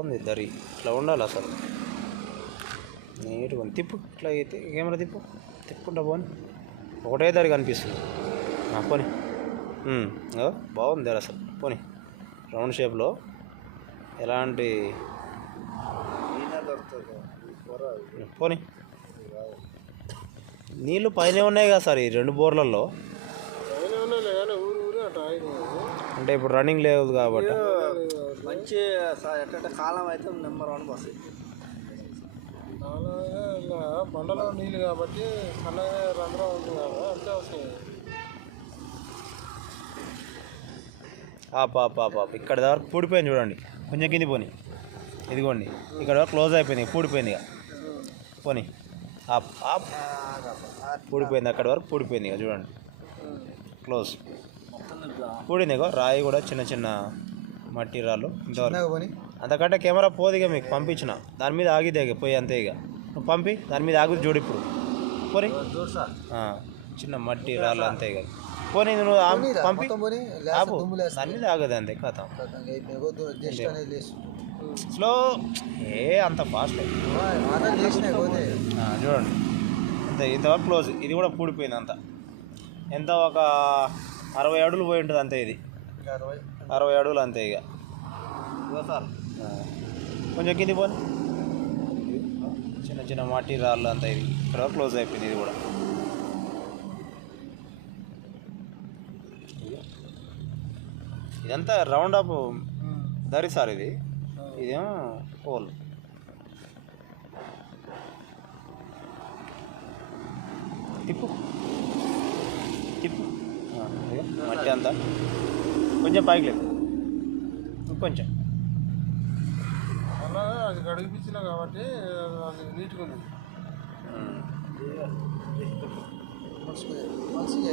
బాగుంది దరి. ఇట్లా ఉండాలి అసలు, నీట్గా ఉంది. తిప్పు, ఇట్లా అయితే కెమెరా తిప్పు, తిప్పుకుంటా పోని. ఒకటే దరి కనిపిస్తుంది. పోని. బాగుంది దరి అసలు. పోని రౌండ్ షేప్లో ఎలాంటి పోని. నీళ్ళు పైన ఉన్నాయి కదా సార్ ఈ 2 బోర్లలో. అంటే ఇప్పుడు రన్నింగ్ లేదు కాబట్టి మంచి కాలం అయితే నెంబర్ 1 బస్. బండలో నీళ్ళు కాబట్టి చల్లగా రంధ్రం ఉంటుంది కదా, అంతే వస్తాయి. ఇక్కడ వరకు పూడిపోయింది చూడండి, కొంచెం కింది పోని. ఇదిగోండి ఇక్కడ వరకు క్లోజ్ అయిపోయింది, పూడిపోయింది ఇక. పోని పూడిపోయింది, అక్కడ వరకు పూడిపోయింది ఇక. చూడండి క్లోజ్ పూడింది ఇక. రాయి కూడా చిన్న చిన్న మట్టి రాళ్ళు ఇంతవరకు. అంతకంటే కెమెరా పోదు ఇక, మీకు పంపించిన దాని మీద ఆగితే ఇక పోయి అంతే. ఇక నువ్వు పంపి దాని మీద ఆగుది చూడు ఇప్పుడు. పోని చిన్న మట్టి రాళ్ళు అంతే ఇక. పోనీ నువ్వు పంపి దాని మీద ఆగదు అంతే కథ. స్లో అంత ఫాస్ట్ చూడండి అంతే. ఇంతవరకు క్లోజ్. ఇది కూడా పూడిపోయింది అంత. ఎంత ఒక 60 అడుగులు పోయి ఉంటుంది అంతే. ఇది 60 అడుగులు అంతే ఇక. కొంచెం కింది పోని. చిన్న చిన్న మట్టి రాళ్ళు అంతా. ఇది ఇక్కడ క్లోజ్ అయిపోయింది. ఇది కూడా ఇదంతా రౌండ్ అప్ దరి సార్. ఇదేమో పోల్. తిప్పు తిప్పు మట్టి అంతా కొంచెం పైకి లేదు, కొంచెం అలా అది గడిపించిన కాబట్టి అది నీట్గా ఉంది. మంచిగా